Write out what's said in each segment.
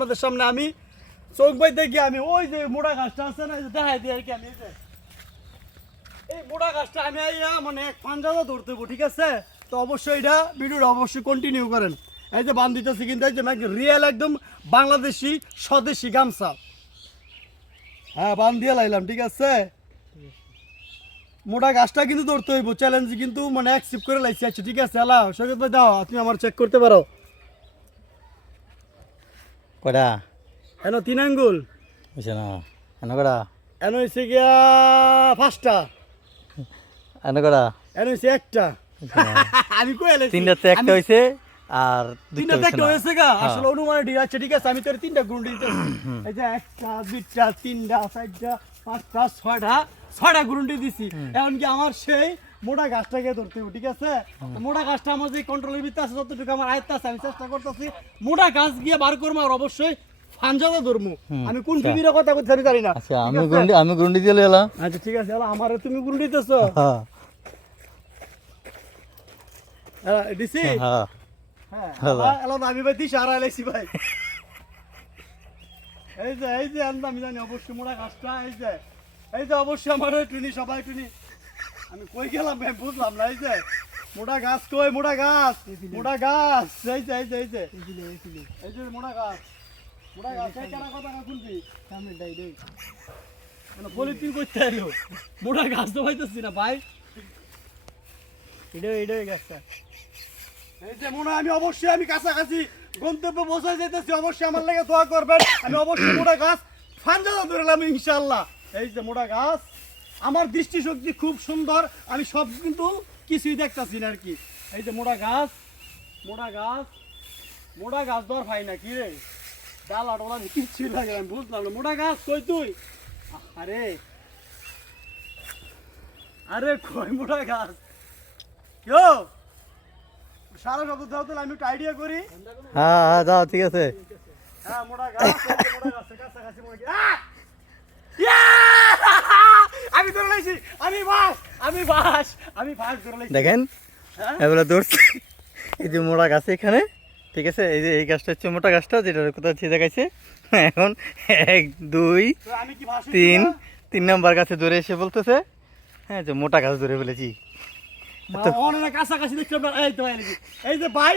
আপনাদের সামনে আমি চোখ বাই দেখি আমি ওই যে মোড়া গাছটা আছে না দেখাই দিই আর কি আমি, এই মোড়া গাছটা আমি মানে এক পাঞ্জাবা ধরতে ঠিক আছে? তো অবশ্যই এটা ভিডিওটা অবশ্যই কন্টিনিউ করেন। এই যে বান দিতেছি কিন্তু একদম একদম রিয়েল একদম বাংলাদেশি স্বদেশি গামছা। হ্যাঁ বান দিয়ে লাইলাম, ঠিক আছে? মোটা গাছটা কিন্তু ধরতে হইব চ্যালেঞ্জ কিন্তু মানে অ্যাকসেপ্ট করে লাইছি আচ্ছা ঠিক আছে আলা সৈকত ভাই, দাও তুমি আমার চেক করতে পারো। কটা এন তিন আঙ্গুল। বুঝছে না। এনে কটা এন হয়েছে গিয়া পাঁচটা। এনে কটা এন হয়েছে একটা। আমি এলাইছি তিনটাতে একটা হয়েছে আর তিনটা একটা হয়েছে গা। আসলে অনুমানে ঠিক আছে ঠিক আছে আমি তোর তিনটা গুণ দিতেছি এই যে একটা দুইটা তিনটা চারটা পাঁচটা ছয়টা ছয়টা গুরুন্ডি দিছি। এখন কি আমার সেই মোটা গাছটাকে ধরতে হবে ঠিক আছে? মোটা গাছটা আমার যে কন্ট্রোলের ভিতরে আছে যতটুকু আমার আয়ত্ত আছে আমি চেষ্টা করতেছি মোটা গাছ গিয়ে বার করব আর অবশ্যই ফানজাদা আমি কোন আচ্ছা। টিভির কথা বলতে আমি জানি না। আচ্ছা আমি? গুন্ডি আমি গুন্ডি দিয়ে এলাম আচ্ছা ঠিক আছে এলা আমারে তুমি দিতেছো। হ্যাঁ। এলা, দিছি হ্যাঁ হ্যাঁ। এলা- আমি ভাই দিছি আর ভাই। এই যে এই যে আমি জানি অবশ্যই মোড়া গাছটা এই যে। এই যে অবশ্যই আমার টুনি সবাই টুনি। আমি কই গেলাম ভাই? বুঝলাম না এই যে মোটা গাছ কই? মোটা গাছ মোটা গাছ এই যে এই যে এই যে। এই যে মোটা গাছ মোটা গাছ এই কেনা কথা না শুনবি সামনে ডাই ডাই মানে পলিথিন করতে আইলো। মোটা গাছ তো পাইতেছি না ভাই। এটাই এটাই গাছটা। এই যে মনে আমি অবশ্যই আমি কাছাকাছি গন্তব্য পৌঁছে যেতেছি অবশ্যই আমার লাগে দোয়া করবেন। আমি অবশ্যই মোটা গাছ ফানজাদা ধরলাম ইনশাল্লাহ এই যে মোটা গাছ আমার দৃষ্টিশক্তি খুব সুন্দর আমি সব কিন্তু কিছুই দেখতাছি না আর কি এই যে মোটা গাছ মোটা গাছ মোটা গাছ ধর ভাই না কি রে? ডালা ডোলা কিচ্ছুই লাগে আমি বুঝলাম না। মোটা গাছ কই তুই? আরে আরে কই মোটা গাছ? কেউ সারা শব্দ দাও তাহলে আমি একটু আইডিয়া করি। হ্যাঁ হ্যাঁ যাও ঠিক আছে। হ্যাঁ মোটা গাছ মোটা গাছ কাছাকাছি মোটা আমি ধরে লাইছি আমি বাস আমি বাস আমি বাস ধরে লাইছি। দেখেন হ্যাঁ? এবার ধরছি। এই যে মোটা গাছ এখানে ঠিক আছে? এই যে এই গাছটা হচ্ছে মোটা গাছটা যেটা কোথাও ছিঁড়ে দেখাইছে। এখন এক দুই তিন তিন নাম্বার গাছে ধরে এসে বলতেছে হ্যাঁ যে মোটা গাছ ধরে ফেলেছি। কাছাকাছি দেখলাম এই তো এই যে ভাই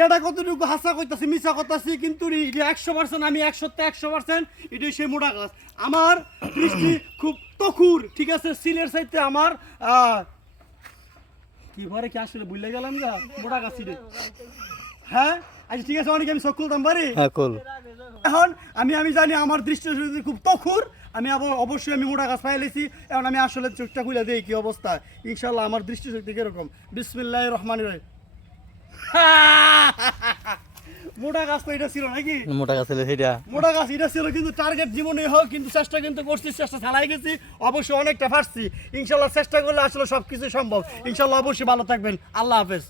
কেটা কতটুকু হাসা করতেছি মিশা করতেছি কিন্তু এটা একশো পার্সেন্ট আমি একশোতে একশো পার্সেন্ট এটাই সেই মোটা গাছ। আমার দৃষ্টি খুব তখুর ঠিক আছে? সিলের সাইতে আমার কি ভরে কি আসলে ভুলে গেলাম যা মোটা গাছ রে হ্যাঁ? আচ্ছা ঠিক আছে অনেক আমি চোখ খুলতাম পারি এখন আমি আমি জানি আমার দৃষ্টি খুব তখুর আমি আবার অবশ্যই আমি মোটা গাছ পাইলেছি এখন আমি আসলে চোখটা খুলে দিই কি অবস্থা। ইনশাল্লাহ আমার দৃষ্টিশক্তি কীরকম? বিসমিল্লাহ রহমান রহিম। মোটা গাছ তো এটা ছিল নাকি? মোটা গাছ ছিল সেটা। মোটা গাছ এটা ছিল কিন্তু টার্গেট জীবনে হোক কিন্তু চেষ্টা কিন্তু করছি চেষ্টা চালাই গেছি অবশ্যই অনেকটা পারছি। ইনশাল্লাহ চেষ্টা করলে আসলে সব কিছু সম্ভব। ইনশাল্লাহ অবশ্যই ভালো থাকবেন। আল্লাহ হাফেজ।